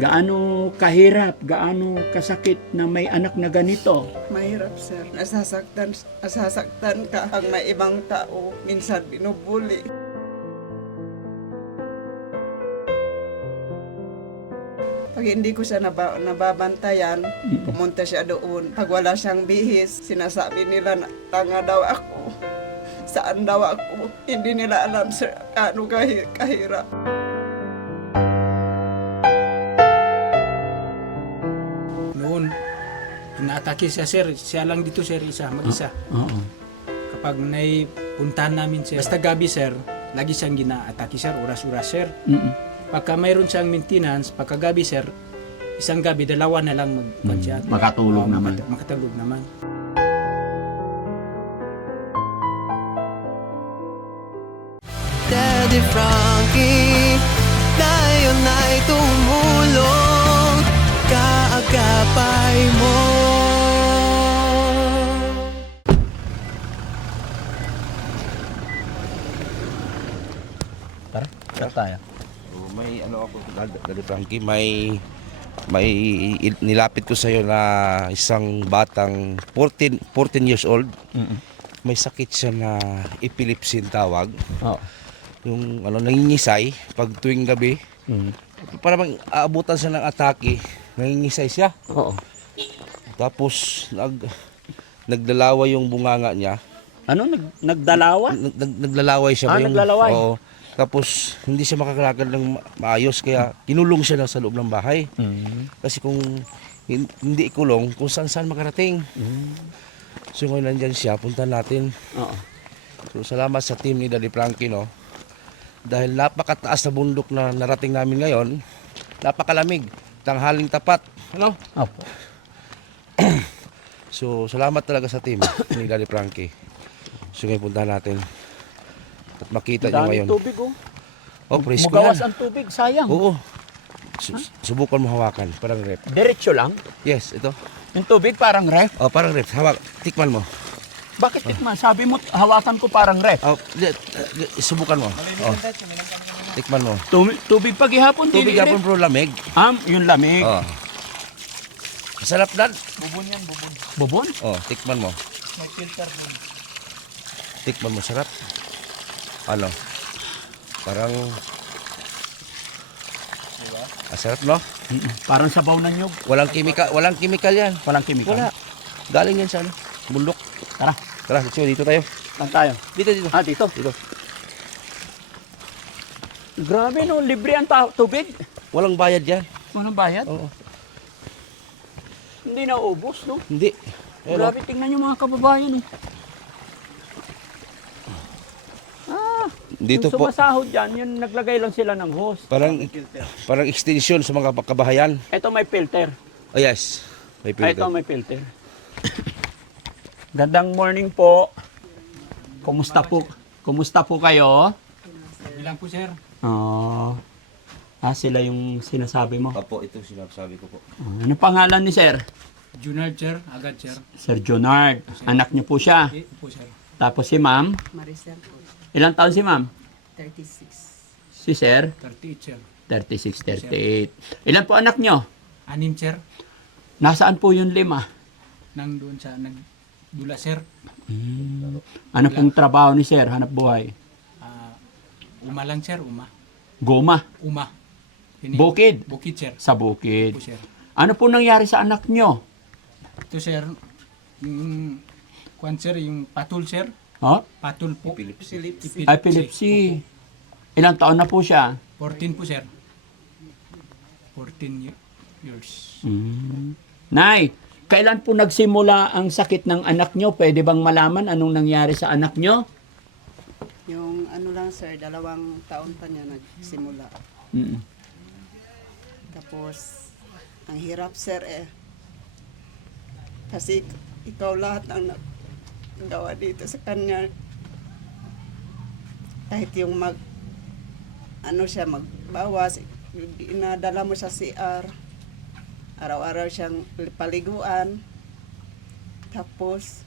Gaano kahirap, gaano kasakit na may anak na ganito? Mahirap, sir. Nasasaktan ka ang may ibang tao. Minsan binubuli. Pag hindi ko siya nababantayan, pumunta siya doon. Pag wala siyang bihis, sinasabi nila na tanga daw ako. Saan daw ako? Hindi nila alam, sir, ano kahirap. Noon, inaatake siya, sir. Siya lang dito, sir, mag-isa. Oo. Kapag naipuntahan namin, sir, basta gabi, sir, lagi siyang gina-atake, sir, oras-oras, sir. Pagka mayroon siyang maintenance, pagkagabi, sir, isang gabi, dalawa na lang mag-consya. Makatulog naman. Makatulog naman. Daddy Frankie, tayo na'y tumulong, kaagapay mo. Tara tayo. May ano ako, Daddy Frankie, may nilapit ko sa iyo na isang batang 14 years old. May sakit siya na epilepsy ang tawag. Oo. Yung nangingisay pag tuwing gabi. Para bang aabutan siya ng atake, nangingisay siya. Oo. Tapos nagdalawa yung bunganga niya. Ano, nagdalawa? Naglalaway siya. Ah, naglalaway. Oo. Tapos hindi siya makakalakad ng maayos kaya kinulong siya sa loob ng bahay. Kasi kung hindi ikulong, kung saan makarating. So ngayon nandyan siya, punta natin. Oo. So salamat sa team ni Daddy Frankie, no? Dahil napakataas na bundok na narating namin ngayon, napakalamig, tanghaling tapat, ano? Opo. So salamat talaga sa team ni Daddy Frankie. So ngayon punta natin. At makita niyo ngayon. Daming tubig, oh. Oh, presko Magawas yan. ang tubig, sayang. Oo. Subukan mo hawakan, parang rep. Diretso lang. Yes, ito. Yung tubig parang ref. Oh, parang rep. Hawak, tikman mo. Bakit tikman? Sabi mo, hawakan ko parang ref. Oh, subukan mo. Oh. Tikman mo. Tubig pag ihapon, Tubig hapon bro, lamig. Yung lamig. Oh. Masarap dad. Bubon? Oh, tikman mo. May filter din. Tikman mo, sarap. Ano? Parang sarap, no? Parang sabaw na nyog. Walang chemical yan. Walang kimikal. Wala. Galing yan sa bundok. Tara, Tara, let's go, dito tayo. saan tayo? Dito. Ah, dito. Dito. Grabe no, libre ang tubig. Walang bayad yan. Walang bayad. Oo. Hindi na ubos, no? Hindi. Ayun, Grabe, tingnan nyo mga kababayan. Eh. dito Yung po. sumasahod dyan, yun naglagay lang sila ng hose. Parang extension sa mga kabahayan. Ito may filter. Oh yes. May Ah, ito filter. may filter. Gandang morning po. Kumusta po? Kumusta po kayo? Bilang po, sir. Sila yung sinasabi mo. Opo, ito sinasabi ko po. Ano pangalan ni Sir? Junior, sir. Agad, sir. Sir Jonard. Anak niyo po siya. Po, sir. Tapos si Ma'am. Maricel po, Ilang taon si Ma'am? 36. Si Sir? 38, sir. 36, 38. Ilan po anak niyo? 6, sir. Nasaan po yung 5? Nang doon sa nagdula, sir. Ano pong trabaho ni Sir? Hanap buhay? Uma lang, sir. Uma. Goma. Bukid? Bukid, sir. Sa bukid. Po, sir. Ano po nangyari sa anak niyo? Ito, sir. Yung sir, yung patul, sir. Oh? Patul po. Epilepsy. Ilang taon na po siya? 14 po, sir. 14 years. Nay, kailan po nagsimula ang sakit ng anak nyo? Pwede bang malaman anong nangyari sa anak nyo? Yung ano lang, sir, 2 taon pa niya nagsimula. Tapos, ang hirap, sir, kasi ikaw lahat ang gawa dito sa kanya. Kahit yung magbawas, inadala mo sa CR. Araw-araw siyang paliguan. Tapos,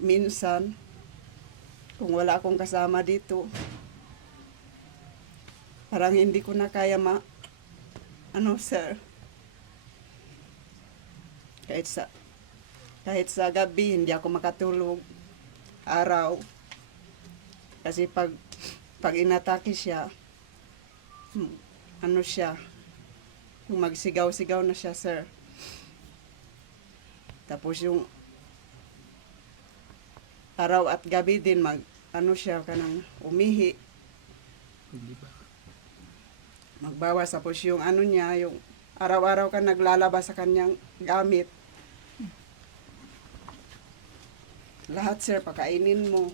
minsan, kung wala akong kasama dito, Parang hindi ko na kaya sir. Kahit sa gabi, hindi ako makatulog. Araw. Kasi pag inatake siya, siya, magsigaw-sigaw na siya, sir. Tapos yung araw at gabi din, siya, kanang umihi. Magbawas, tapos yung niya, yung araw-araw ka naglalabas sa kanyang gamit. Lahat, sir, pakainin mo.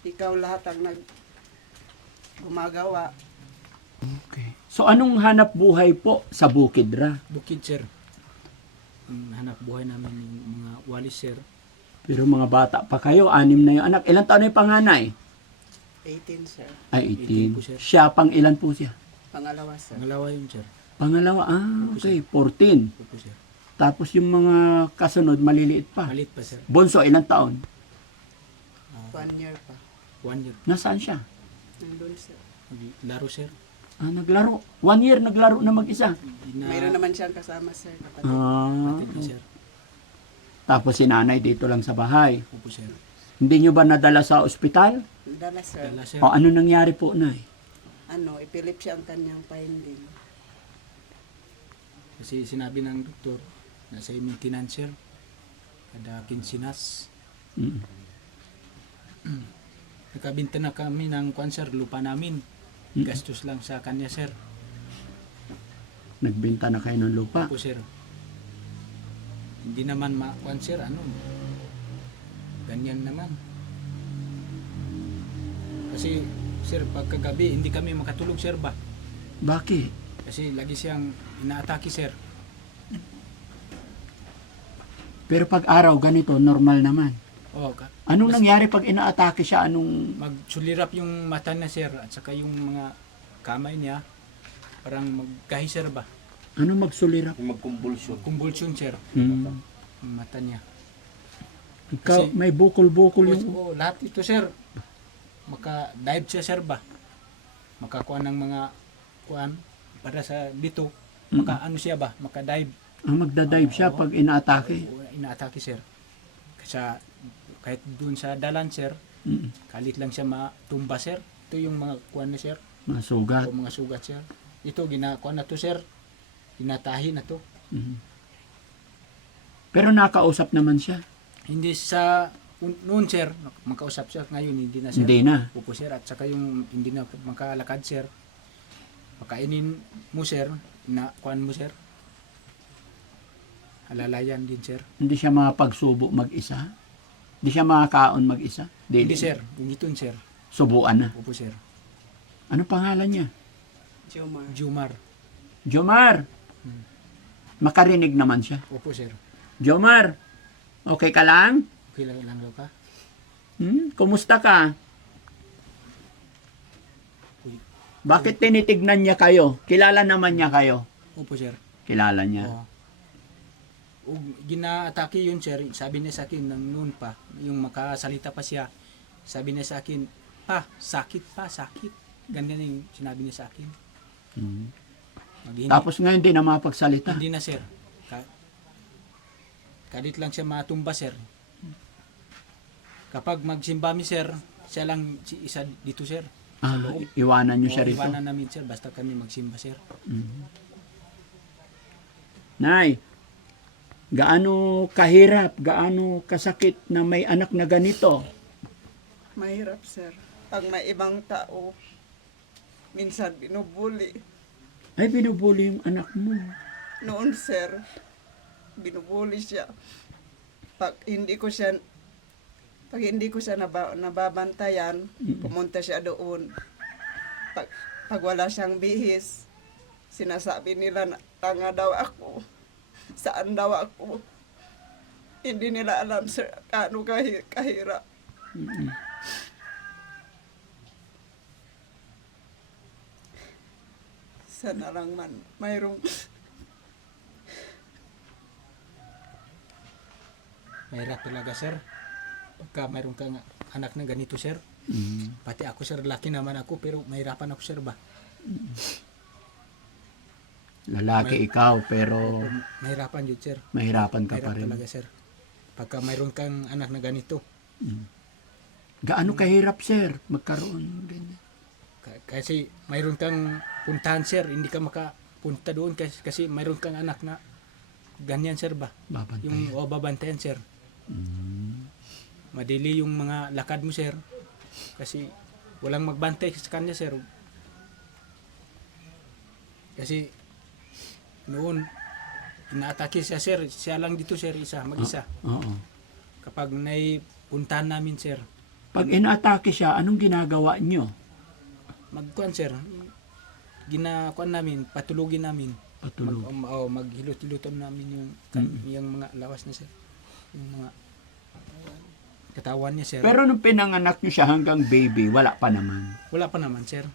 Ikaw lahat ang gumagawa. Okay. So anong hanap buhay po sa bukid ra? Bukid, sir. Ang hanap buhay namin yung mga walis, sir. Pero mga bata pa kayo, 6 na yung anak. Ilan taon na yung panganay? 18, sir. Ay, 18 po, 18. sir. Siya, pang ilan po siya? Pangalawa, sir. Pangalawa yun, sir. Pangalawa, okay, 14. Opo, sir. Tapos yung mga kasunod, maliliit pa. Malit pa, sir. Bonso, ilang taon? 1 year pa. 1 year. Nasaan siya? Nandun, sir. Laro, sir. Naglaro. 1 year, naglaro na mag-isa. Mayroon naman siyang kasama, sir. Kapatid. Kapatid na, sir. Tapos si nanay dito lang sa bahay. Opo, sir. Hindi nyo ba nadala sa ospital? Dala, sir. Dala, sir. O ano nangyari po, nay? Ipilip siya ang kanyang finding. Kasi sinabi ng doktor, nasa maintenance, sir. Kada kinsinas. Mm. Nakabinta na kami ng sir, lupa namin. Gastos lang sa kanya, sir. Nagbenta na kayo ng lupa. Opo, sir. Hindi naman sir, ganyan naman. Kasi, sir, pagkagabi, hindi kami makatulog, sir, ba? Bakit? Kasi lagi siyang inaatake, sir. Pero pag araw, ganito, normal naman. Oh, Anong nangyari pag inaatake siya? Anong... magsulirap yung mata na, sir, at saka yung mga kamay niya, parang magkahi, sir, ba? Ano magsulirap? Magkumbulsyon. Convulsion, sir, Mm. yung mata niya. Ikaw, Kasi- may bukol-bukol yung... Oh, lahat ito, sir. Maka-dive siya, sir, ba? Makakuha ng mga kuan para sa dito. Maka-ano siya ba? Maka-dive. magdadive siya pag inaatake. Inaatake, sir. Kasi kahit doon sa dalan, sir, Mm. kalit lang siya matumba, sir. Ito yung mga kuan na, sir. Masugat. O mga sugat, sir. Ito, ginakuha na to, sir. Ginatahi na to. Mm. Pero nakausap naman siya. Hindi sa noon, sir, makausap siya. Ngayon, hindi na, sir. Hindi na. Opo, sir. At saka yung hindi na makalakad, sir. Pakainin mo, sir. Kuan mo, sir. Alalayan din, sir. Hindi siya makapagsubo mag-isa. Hindi siya makakaon mag-isa. Hindi, sir. Bungiton, sir. Subuan na. Opo, sir. Ano pangalan niya? Jomar. Jumar. Jomar. Makarinig naman siya. Opo, sir. Jomar, okay ka lang? Okay lang daw ka? Kumusta ka? Bakit tinitignan niya kayo? Kilala naman niya kayo. Opo, sir. Kilala niya. Oo. O, gina-atake yun, sir. Sabi niya sa akin nang noon pa, yung makasalita pa siya, sabi niya sa akin, sakit. Ganyan yung sinabi niya sa akin. Mm. Hindi, Tapos ngayon di na mapagsalita. hindi na, sir. Kadit lang siya matumba, sir. Kapag magsimbami, sir, siya lang isa dito, sir. Sa loob. Iwanan niyo siya O, rito. iwanan namin, sir, basta kami magsimba, sir. Nay, gaano kahirap, gaano kasakit na may anak na ganito? Mahirap, sir. Pag may ibang tao, minsan binubuli. Ay, binubuli yung anak mo. Noon, sir, binubuli siya. Pag hindi ko siya nababantayan, pumunta siya doon. Pag wala siyang bihis, sinasabi nila na tanga daw ako. Saan daw ako? Hindi nila alam, sir, kaano kahirap. Sana lang man mayroong Mahirap talaga, sir. Pagka mayroon kang anak na ganito, sir. Pati ako, sir, laki naman ako, pero mahirapan ako, sir, ba? Lalaki ikaw, pero Mahirapan yun, sir. mahirapan ka pa Mahirap rin. talaga, sir. Pagka mayroon kang anak na ganito, Gaano kahirap, sir, magkaroon ganyan? kasi mayroon kang puntahan, sir, hindi ka makapunta doon kasi mayroon kang anak na ganyan, sir ba? Babantayan. Yung babantayan, sir. Madili yung mga lakad mo, sir. Kasi walang magbantay sa kanya, sir. Kasi noon, inaatake siya, sir. Siya lang dito, sir, mag-isa. Oo. Kapag naipuntahan namin, sir, Pag inaatake siya, anong ginagawa nyo? magkuhan, sir. Ginakuan namin, patulugin namin. Patulog. Maghilot-hiluton namin yung mga lawas na, sir. Yung mga katawan niya, sir. Pero nung pinanganak nyo siya hanggang baby, wala pa naman. Wala pa naman, sir.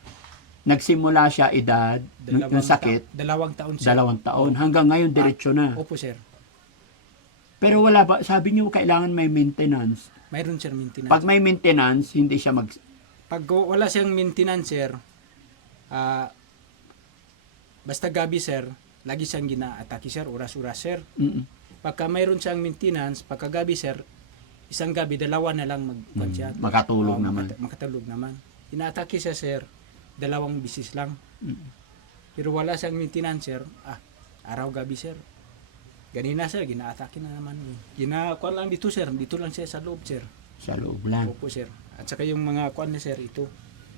Nagsimula siya edad, yung sakit, 2 taon, sir. 2 taon. Hanggang ngayon, diretso na. Opo, sir. Pero wala ba, sabi nyo kailangan may maintenance. Mayroon, sir, maintenance. Pag may maintenance, hindi siya Pag wala siyang maintenance, sir, basta gabi, sir, lagi siyang gina-atake, sir, oras-oras, sir. Mm-mm. Pagka mayroon siyang maintenance, pagka gabi, sir, isang gabi, 2 na lang siya. makatulog naman. Makatulog naman. Ina-atake siya, sir, 2 bisis lang. Mm. Pero wala siyang maintenance, sir. Araw-gabi, sir. Ganina, sir, gina-atake na naman. Ginakuan lang dito, sir. Dito lang siya sa loob, sir. Sa loob lang. Opo, sir. At saka yung mga kuan niya, sir, ito.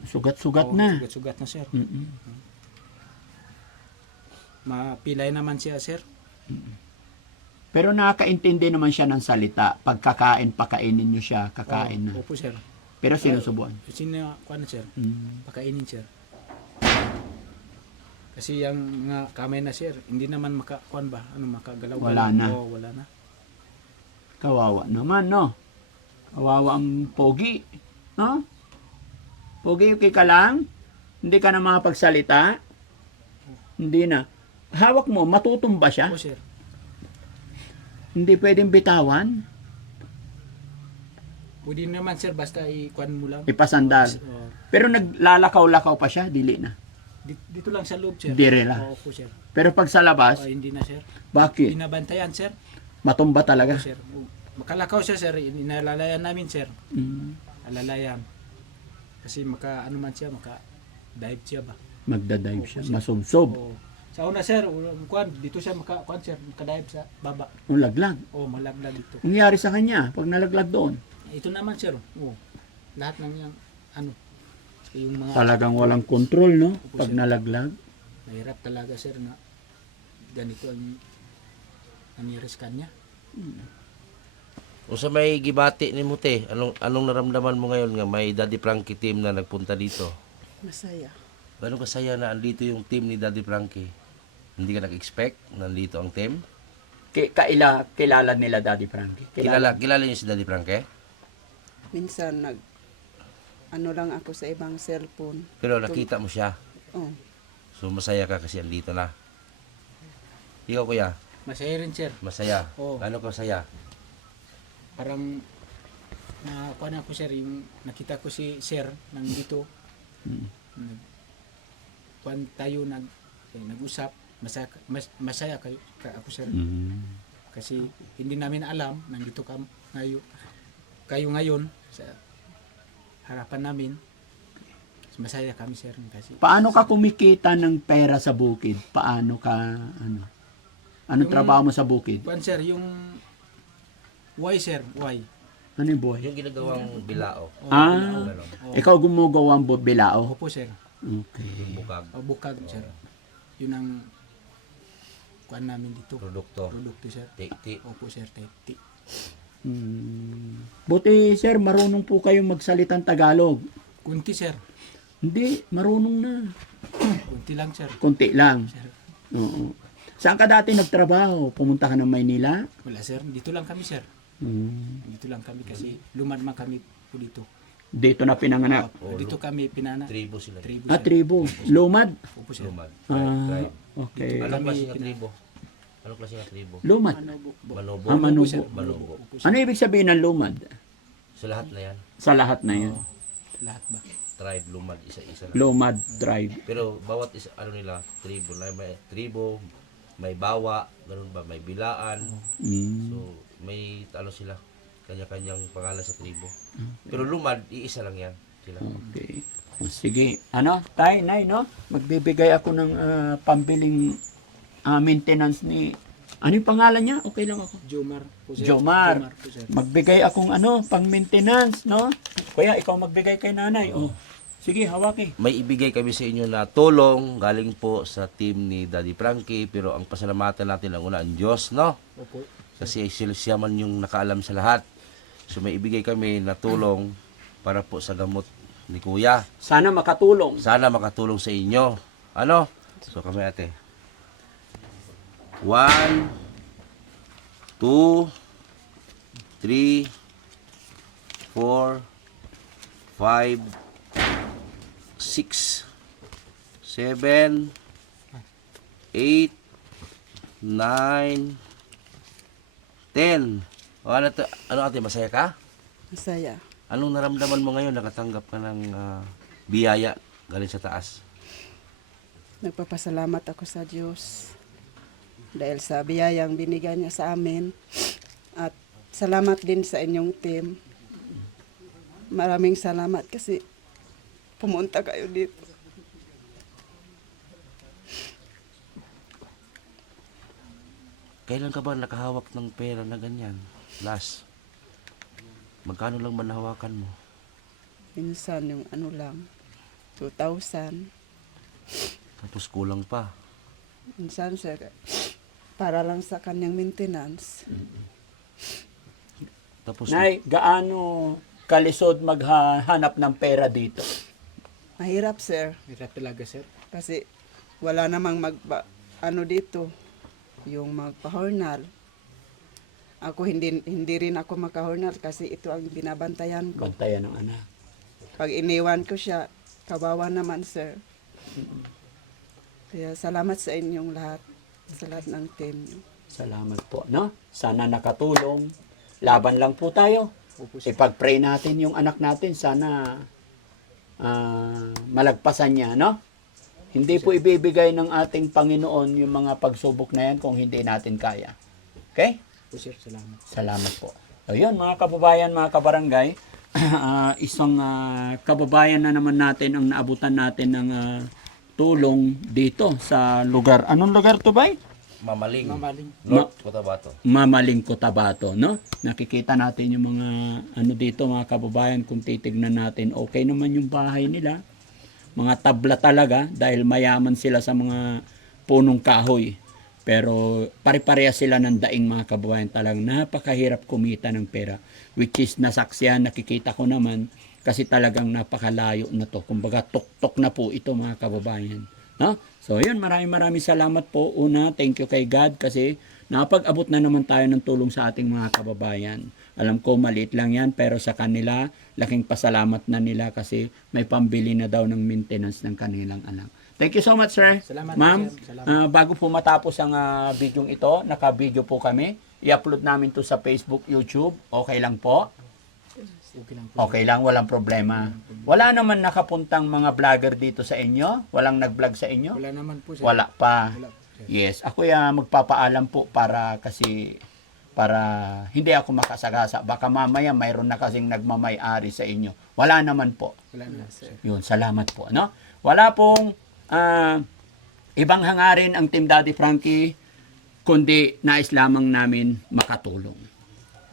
Sugat-sugat Oo, na. Sugat-sugat na, sir. Mm-mm. Mapilay naman siya, sir. Pero nakakaintindi naman siya ng salita. Pag kakain, pakainin nyo siya, kakain na. Opo, sir. Pero sinusubuan. Sino, kuan na, sir? Mm. Pakainin, sir. Kasi yung mga kamay na, sir, hindi naman makakuan ba? Makagalaw. Wala na. Oo, wala na. Kawawa naman, no? Kawawa ang pogi. No? Pogi, okay ka lang? Hindi ka na makapagsalita? Hindi na. Hawak mo, matutumba siya? Opo, sir. Hindi pwedeng bitawan? Pwede naman, sir, basta ikuan mo lang. Ipasandal. Oo. Pero naglalakaw-lakaw pa siya, dili na. Dito lang sa loob, sir. Dire lang. Opo, sir. Pero pag sa labas, Hindi na, sir. bakit? Binabantayan, sir. Matumba talaga. Opo, sir. Makalakaw siya, sir. Inalalayan namin, sir. Mm. Alalayan. Kasi ano man siya, dive siya ba? Magdadive Opo, siya, sir. masubsob. Oo. Sa una, sir, kuan, dito siya kuan, sir, makadive sa baba. Ang laglag. O, malaglag dito. Ang nangyari sa kanya pag nalaglag doon? Ito naman, sir. Oo. Lahat ng yung, yung mga, Talagang walang kontrol, no? Opo, Pag sir. nalaglag. mahirap talaga, sir, na ganito ang nangyari sa kanya. Kung sa may gibati ni Mute, anong naramdaman mo ngayon nga may Daddy Frankie team na nagpunta dito? Masaya. Gano'ng kasaya na andito yung team ni Daddy Frankie? Hindi ka nag-expect nandito ang team? Kilala nila Daddy Frankie? Kilala niyo si Daddy Frankie? Minsan ano lang ako sa ibang cellphone. Pero nakita mo siya. Oh. So masaya ka kasi andito na. Ikaw kuya, Masaya rin, sir. masaya. Oo. Ano ka masaya? Parang nakuha ako, sir, yung nakita ko si sir nandito. Kuan tayo nag-usap. Masaya ako, sir. Kasi hindi namin alam nandito kayo ngayon sa harapan namin. Masaya kami, sir, kasi Paano ka kumikita ng pera sa bukid? Paano ka, Anong trabaho mo sa bukid? kuan, sir, yung why, sir, why? Ano yung buhay? Yung ginagawang bilao. Ikaw gumagawa ang bilao? Opo, sir. Okay. Bukag. Bukag, sir. Yun ang kuan namin dito. Produkto. Produkto, sir. Tikti. Opo, sir, tete. Buti, sir, marunong po kayong magsalitang Tagalog. Kunti, sir. Hindi, marunong na. Kunti lang, sir. Kunti lang. Sir. Oo. Saan ka dati nagtrabaho? Pumunta ka ng Maynila? Wala, sir. Dito lang kami, sir. Dito lang kami kasi lumadma kami po dito. Dito na pinanganak. Dito kami pinana. Tribo sila. Tribo, Ah, sir. tribo. Lumad. Opo, sir. Lumad. Ah, Tribe. okay. Anong klase nga tribo? Anong klase nga tribo? Lumad. Manobo. Ah, Manubo. sir. Manobo. Opo, sir. Ano ibig sabihin ng lumad? Sa lahat na yan. Sa lahat na yan. Lahat ba? tribe, lumad, isa-isa lang. Lumad tribe. Pero bawat isa, ano nila, tribo, may bawa, ganun ba, may bilaan. Mm. So, may ano sila, kanya-kanyang pangalan sa tribo. Pero lumad, iisa lang yan sila. Okay. O, sige. Ano, tay, nay, no? Magbibigay ako ng pambiling maintenance ni... Ano yung pangalan niya? Okay lang ako. Jomar po, sir. Jomar. Po, sir. Magbigay akong pang maintenance, no? Kuya, ikaw magbigay kay nanay. Oh. Sige, hawaki. May ibigay kami sa inyo na tulong galing po sa team ni Daddy Frankie, pero ang pasalamatan natin ang una ang Diyos, no? Opo. Kasi siya man yung nakaalam sa lahat. So may ibigay kami na tulong para po sa gamot ni Kuya. Sana makatulong. Sana makatulong sa inyo. Ano? So kami ate. 1, 2, 3, 4, 5, 6, 7, 8, 9, 10. O ano ate, masaya ka? Masaya. Anong naramdaman mo ngayon nakatanggap ka ng biyaya galing sa taas? Nagpapasalamat ako sa Diyos dahil sa biyayang binigay niya sa amin. At salamat din sa inyong team. Maraming salamat kasi pumunta kayo dito. Kailan ka ba nakahawak ng pera na ganyan? Last. Magkano lang man nahawakan mo? Minsan yung ano lang, 2,000. Tapos kulang pa. Minsan sir, para lang sa kanyang maintenance. Tapos Nay, gaano kalisod maghanap ng pera dito? Mahirap sir, Hirap talaga, sir. kasi wala namang ano dito, yung magpahornal. Ako hindi rin ako makahornal kasi ito ang binabantayan ko. Bantayan ng anak. Pag iniwan ko siya, kawawa naman sir. Kaya salamat sa inyong lahat, sa lahat ng team niyo. Salamat po, no? Sana nakatulong. Laban lang po tayo. Opo, sir. Ipag-pray natin yung anak natin. Sana malagpasan niya, no? Hindi po ibibigay ng ating Panginoon yung mga pagsubok na yan kung hindi natin kaya. Okay? Po, sir. Salamat. Salamat po. Ayun, mga kababayan, mga kabarangay, isang kababayan na naman natin ang naabutan natin ng tulong dito sa lugar. Anong lugar to ba? Mamaling. Mamaling. North Cotabato. Mamaling Cotabato, no? Nakikita natin yung mga ano dito, mga kababayan, kung titignan natin, okay naman yung bahay nila. Mga tabla talaga dahil mayaman sila sa mga punong kahoy. Pero pare-pareha sila ng daing, mga kababayan. Talagang napakahirap kumita ng pera. Which is nasaksihan, nakikita ko naman kasi talagang napakalayo na to. Kumbaga tok-tok na po ito, mga kababayan. No? So yun, maraming salamat po. Una, thank you kay God kasi napag-abot na naman tayo ng tulong sa ating mga kababayan. Alam ko maliit lang yan pero sa kanila, laking pasalamat na nila kasi may pambili na daw ng maintenance ng kanilang anak. Thank you so much, sir. Salamat, Ma'am, sir. Salamat. bago po matapos ang video ito, naka-video po kami. I-upload namin to sa Facebook, YouTube. Okay lang po? Okay lang po. Okay lang, walang problema. Wala naman nakapuntang mga vlogger dito sa inyo? Walang nag-vlog sa inyo? Wala naman po, sir. Wala pa. Wala po, sir. Yes, ako magpapaalam po para hindi ako makasagasa. Baka mamaya mayroon na kasing nagmamay-ari sa inyo. Wala naman po. Wala na, sir. Yun, salamat po. No? Wala pong ibang hangarin ang Team Daddy Frankie, kundi nais lamang namin makatulong.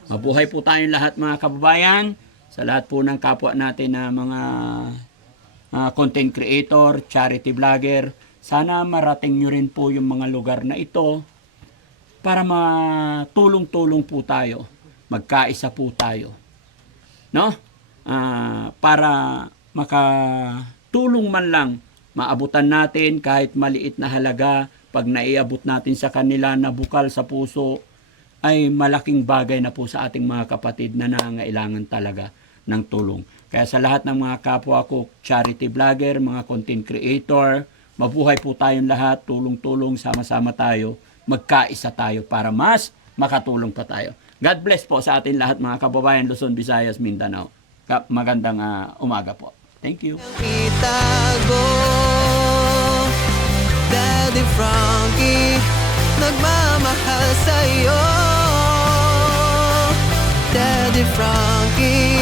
Mabuhay po tayong lahat, mga kababayan, sa lahat po ng kapwa natin na mga content creator, charity vlogger. Sana marating nyo rin po yung mga lugar na ito para matulong-tulong po tayo, magkaisa po tayo. No? Para makatulong man lang, maabutan natin kahit maliit na halaga, pag naiabot natin sa kanila na bukal sa puso, ay malaking bagay na po sa ating mga kapatid na nangangailangan talaga ng tulong. Kaya sa lahat ng mga kapwa ko, charity vlogger, mga content creator, mabuhay po tayong lahat, tulong-tulong, sama-sama tayo, magkaisa tayo para mas makatulong pa tayo. God bless po sa atin lahat, mga kababayan, Luzon, Visayas, Mindanao. Magandang umaga po. Thank you. itago. Daddy Frankie, nagmamahal sa'yo. Daddy Frankie,